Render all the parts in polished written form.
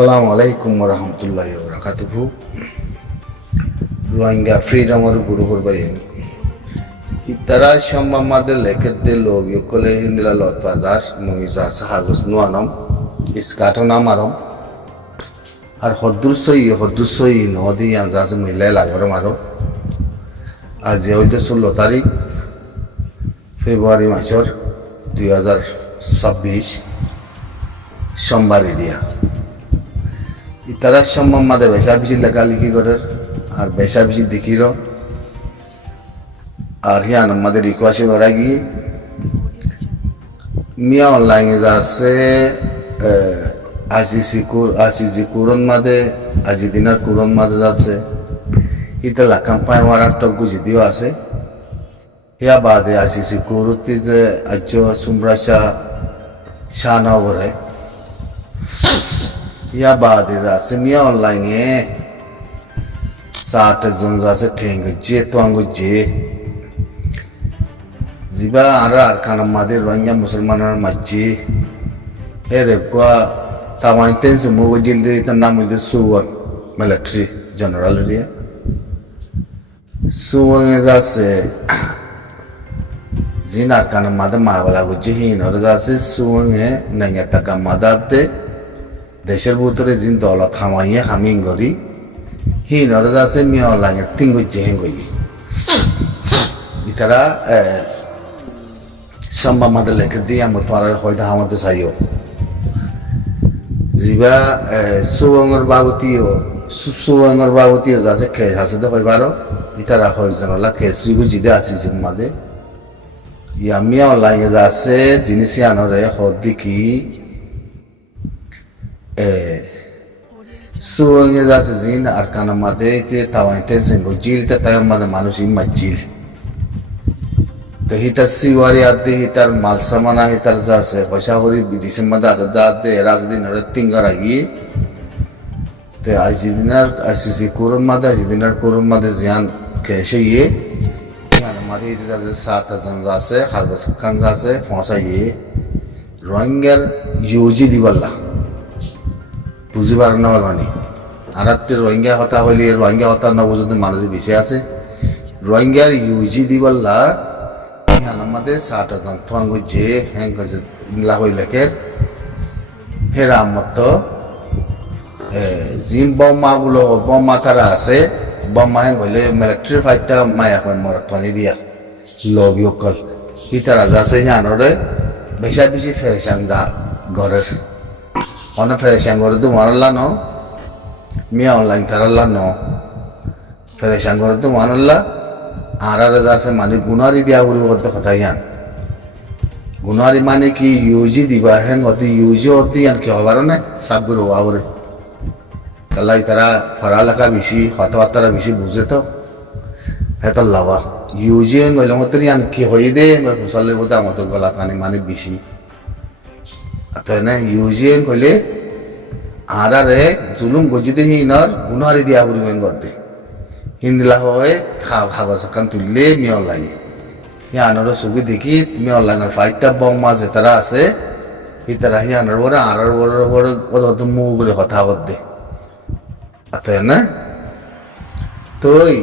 আসসালামু আলাইকুম রহমতুল্লাহি ওবরাকাতুহু। রোহিঙ্গা ಫ್ರೀಡಮರು ಗುರು ಹೊರಬೈನ್ ಇತರ ಶಮ್ಮಮ್ಮದ ಲೆಕ್ಕದ ಲೋಬಿಯೊಕೊಲೆ ಹಿಂದಿಲ ಲೋತ್ವಾದಾರ್ ನುಯಿಜಾ ಸಹಾಗಸ್ ನುವಾನಂ ಇಸ್ಕಾಟೋ ನಾಮಾರಂ আর হদ্দুসই নদী আজ মিলাই লাগর মারো আজ হইল 16 তারিখ ফেব্রুয়ারি মাসের 2026 সোমবার দিয়া ইতারা সম্মান মাদে বেশা বেশি লেখালেখি করে আর বেশা বেশি দেখির আর হিয়ান আমাদের রিকোয়েস্ট করা গিয়ে মিয়া অনলাইনে যা আছে আসিসি কুরন মাদে আজি দিনার কুরন মাদে যাচ্ছে ইতালা কাম্পাই ওয়ারার টক গুজি দিও আছে ইয়া বাদে আসিসি কুরুতি যে আজ সুমরাশা শানা ওরে ইয়া বাদে যাচ্ছে মিয়া অনলাইনে 60 জন যাচ্ছে ঠেঙ্গ যে তোয়াঙ্গ যে জিবা আর খানা মাদে রোহিঙ্গা মুসলমানের মাঝে এরে কোয়া তাওয়াই তেন্স মুজিল দে তার নাম হইল সুওয়াং মিলিটারি জেনারেল রিয়া সুওয়াং যাচ্ছে জিনার খানা মাদে মাওলা গুজি হিন আর যাচ্ছে সুওয়াং এ নাইয়া টাকা মাদাতে দেশের ভিতরে জিন দল থামাইয়ে হামিং করি হিন আর যাচ্ছে মিয়া লাগে তিনগু জেহেং গই ইতারা সম্মা মাদে লেখে দিয়ে আমি তোমার হয়তো আমাদের চাইও জিবা সুবঙ্গর বাবতীয় যাচ্ছে খেয়ে আছে তো হইবারও ইতারা হয়জনলা খেয়ে শ্রীগু জিদে আসিছে মাদে ইয়া মিয়া লাগে যাচ্ছে জিনিস আনরে হদ্দিকি সুবঙ্গে যাচ্ছে জিন আর কানা মাদে তাওয়াই টেনশন গো জিল তে তাই মাদে মানুষ ইমাজিল তো হিতার সিওয়ারি আদে হিতার মাল সামানা হিতার যাচ্ছে পয়সা করি বিদেশের মধ্যে আছে দাতে রাজদিন তিনগার আগি তো আজ দিনার আসিসি করুন মাদে আজ দিনার করুন মাদে জিয়ান কেসে ইয়ে মাদে হিতে যাচ্ছে 7 জন যাচ্ছে কাগজ খান যাচ্ছে ফসা ইয়ে রোহিঙ্গার ইউজি দিবাল্লা বুঝিবার না জানি আর রোহিঙ্গা কথা হইলে রোহিঙ্গা কথা না বুঝতে মানুষ বেশি আছে রোহিঙ্গার ইউজি দিবাল্লা আমাদের 60 জন থাঙ্গ যে হ্যাং লাহই লেখের হেরা মত জিম বম্মা গুলো বম্মা তারা আছে বম্মা হ্যাং হইলে মিলিটারি ফাইটা মায়া হয় মরাতনি দিয়া লবিয়কল ইতারা যাচ্ছে জানরে বেশা বেশি ফেরেশান দা ঘরের অনেক ফেরেশান ঘরে তো মারলা ন মিয়া অনলাইন তারাল্লা ন ফেরেশান ঘরে তো মারলা আর যাচ্ছে মানে গুনারি দিয়া বলি বদ্ধ কথা ইয়ান গুনারি মানে কি ইউজি দিবা হ্যাং অতি ইউজি অতি ইয়ান কি হবার না সাবগুর হওয়া বলে তাহলে তারা পড়ালেখা বেশি কথাবার্তা বেশি বুঝে তো হেত লাভা ইউজি হ্যাং হইলে মতো ইয়ান কি হই দে ফুসালে বোধ আমাদের গলা থানি মানে বেশি তো না ইউজি হ্যাং হইলে আর জুলুম গজিতে হিনর গুনারি দিয়া বলি বেঙ্গ দে হিন্দিলা হয় কাগজ খান তুললে মিয়ল লাগে হিয়ানোর চুকি দেখি মিয়ল লাগার ফাইটা বম্মা যে তারা আছে ই তারা হিয়ানোর বড় আর বড় কত মুখ করে কথা বলতে তাই না তুই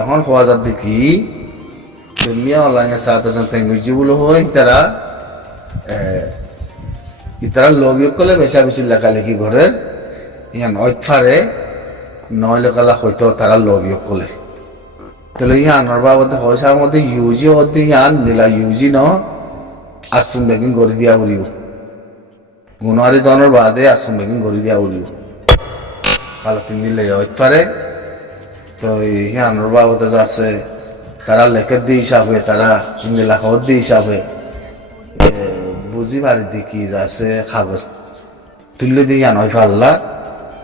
এখন হওয়া যার দেখি মিয়ল লাগে 7 জন তেঙ্গুজি বলে হয় তারা লবিও করলে বেশা বেশি লেখালেখি ঘরের ইয়ান অথারে নইলে কালা হয়তো তারা লবিও কলে তাহলে ইয়ানোর বাবদে পয়সার মধ্যে ইউজি হতে ইয়ান নিলা ইউজি ন আশ্রম বেগিং করে দিয়া উড়িব গুণারি জনের বাদে আশ্রম বেগিং করে দিয়া উড়িব ভালো তিন দিলে পারে তো ইয়ানোর বাবদে যাচ্ছে তারা লেখের দিয়ে হিসাবে তারা নিলা খবর দিয়ে হিসাবে বুঝি পারি দেখি যাচ্ছে কাগজ তুললে দিয়ে ইয়ান হয় পাল্লা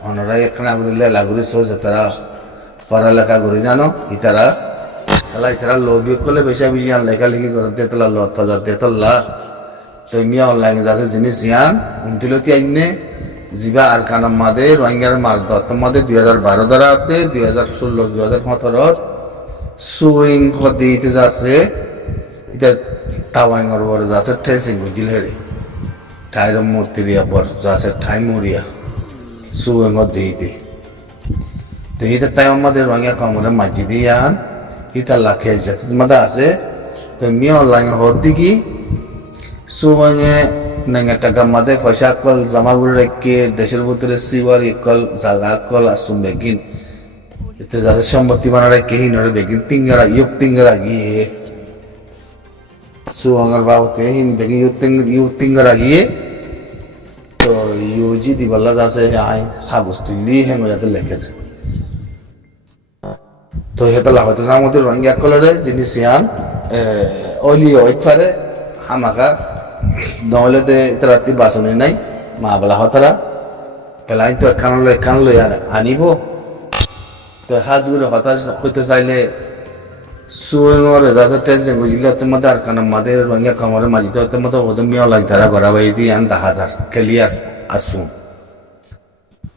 অনরা এখানে বললে লাগুরি সোজা তারা পড়ালেখা করে জানো ইতারা তাহলে ইতারা লবি করলে বেশি বেশি লেখালেখি করে তেতলা লত বাজার তেতলা তো মিয়া অনলাইনে যাচ্ছে জিনিস ইয়ান উনতিলতি আইনে জিবা আর কানাম মাদে রোহিঙ্গার মার দত্ত মাদে 2012 দ্বারাতে 2016 2017 সুইং হদিতে যাচ্ছে এটা তাওয়াইঙর বড় যাচ্ছে ঠেসিং বুঝিল হেরে ঠাইর মতিরিয়া বড় যাচ্ছে ঠাই মরিয়া suwengo deite to hita tayo mother wangya kamura majidi yan hita lakhe jat mada ase to mi online hoti ki suwenge nanga taka made পয়সা কল জমা করে রেখে দেশের ভিতরে সিওয়ার কল জায়গা কল আসুম বেগিন এতে যাদের সম্পত্তি বানা রেখে হিনরে বেগিন তিঙ্গারা গিয়ে suwangar baute hin begi yutingar agiye to yuji di balla jase ai hagustu li hen jate leker to heta la hoto samote rangya colore jinisian oli oitfare hamaka dole de trati basoni nai ma bala hotara pelain to kanlo yar anibo to hazguro hota hoito saile suwengor rasa tension gujila temadar kana mader rangya kamar majito temado hodmi olai tara gorabai di an dahadar clear asun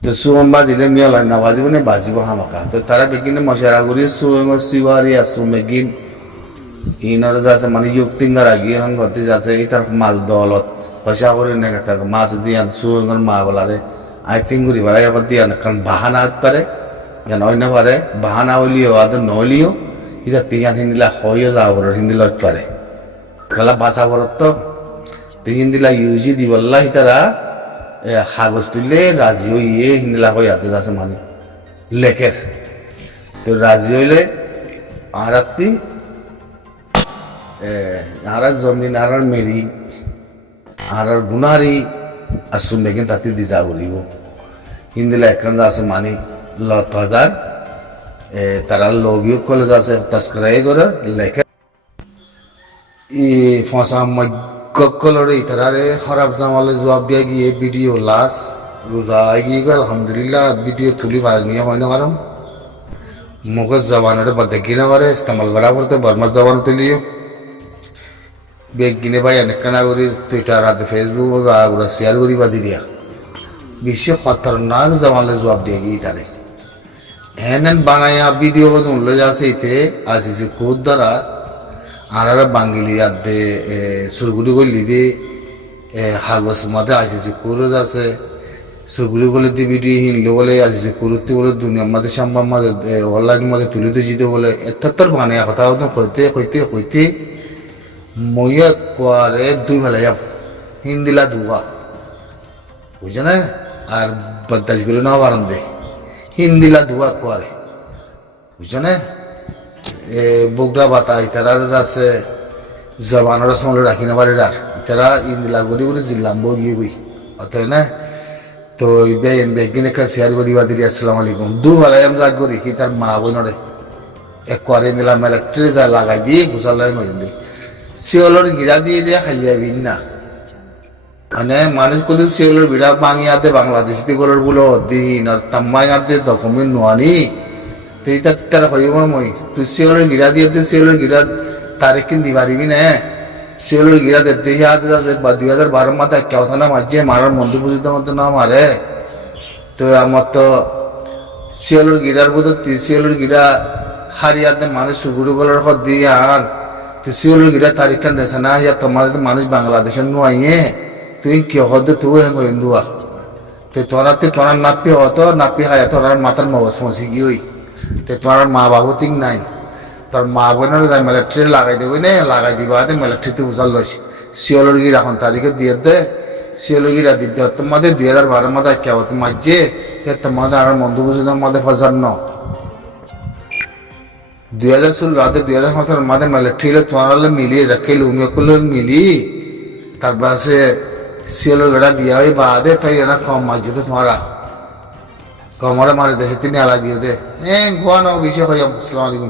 to suwon bajile mi olai na bajibone bajibo hamaka to tara begine mashara guri suwengor siwari asun megin inor jase mani yuktingar agi han gote jase itar mal dolot pasha guri ne gata mas dian suwengor ma bolare I think guri balaya dian kan bahana tare ya noina bare bahana olio ad nolio ida tiyan hindila hoyo jabor hindila pare kala basa borotto hindila yuji di wallahi tara hagostule razio ye hindila hoyate jase mani leker to razio le arati ara zomin arar meri arar gunari asumegen tati dijabolibo hindila ekan jase mani lot bazar তারা লগিও college আছে তস্করাই করে লেখে ই ফসা মগকলরে ইতারে খারাপ জামালে জবাব দিয়া গিয়ে video লাস রোজা গিয়ে গেল আলহামদুলিল্লাহ ভিডিও তুলি পার নিয়ে হয় না কারণ মগজ জবানের বদে কিনা করে ইস্তেমাল করা করতে বর্মার জবান তুলিও বেগ কিনে ভাই অনেকখানা করি টুইটার হাতে ফেসবুক ওরা শেয়ার করি বা দিয়া বিশ্ব খতরনাক জামালে জবাব দিয়ে গিয়ে তারে এনএন বানায়া ভিডিও উল্লে যাচ্ছে ইতে আসিছে কোদ দ্বারা আনারা বাঙ্গিলি আদে সুরগুলি গলি দি হাগস মাঝে আসিছে কোরজ আছে সুরগুলি গলি দি ভিডিও হিনলে বলে আসিছে কোরতি বলে দুনিয়ার মাঝে সম্ভব মাঝে অনলাইন মাঝে তুলিতে জিতে বলে এত্তর বানায়া কথা হইতে মইয়া কোয়ারে দুই ভালাই হিন্দিলা দুয়া বুঝে না আর বদাজগুলো না বারান্দে হিন্দিলা ধোয়া করে বুঝছো না বগড়া বাতা ইতারার আছে জবানোর সময় রাখি না পারে আর ইতারা ইন্দিলা গড়ি বলে জিল্লাম বগিয়ে বই অতএব না তো বেগিনে শেয়ার করি বাদি আসসালামু আলাইকুম দু বেলায় আমি রাগ করি কি তার মা বোনরে এক করে ইন্দিলা মেলা ট্রেজার লাগাই দিয়ে ঘুষালাই মজে শিওলর গিরা দিয়ে খাইয়া বিন না মানে মানুষ কোথাও শিওলের বিড়া বাঙিয়াতে বাংলাদেশি গলার বলো দিন আর তাম্মাইয়াতে ডকুমেন্ট নোয়ানি তো এটা তারা হইব মই তুই শিওলের গিরা দিয়ে শিওলের গিরা তারিখ কিন দিবারিবি না শিওলের গিরা দেখতে হাতে যাচ্ছে বা 2012 মাথায় কেউ থানা মাঝে মারার মন্দির পুজিতে মতো না মারে তো আমার তো শিওলের গিরার বোধ শিওলের গিরা হারিয়াতে মানুষ সুগুরু গলার হদ দিয়ে আন তুই শিওলের গিরা তারিখ খান দেশে না ইয়া তোমাদের মানুষ বাংলাদেশের নোয়াইয়ে তুই কি হতে তুই হিন্দুয়া তো তোরা নাপি হতো নাপি হায় তোর মাথার মগজ ফসি গিয়ে তো তোমার মা বাবু ঠিক নাই তোর মা বোনের যাই মিলিটারি লাগাই দেবই না লাগাই দিবা মিলিটারিতে বুঝাল লইছি শিওলের গিরা এখন তারিখে দিয়ে দে শিওলের গিরা দিতে তোমাদের 2012 মাথায় কেউ তোমার যে তোমাদের আর মন্দ বুঝে তোমাদের ফসার ন 2016 রাতে 2017 মাথায় মিলিটারি তোমার মিলিয়ে রাখে লুমিয়া করলে মিলি তারপর সে শিওলের গড়া দিয়া ওই বাদে তাই এরা কম মাঝে তো তোমারা কমরে মারে দেশে তিনি আলা দিয়ে দে গোয়া নাও বেশি হইম আসসালামু আলাইকুম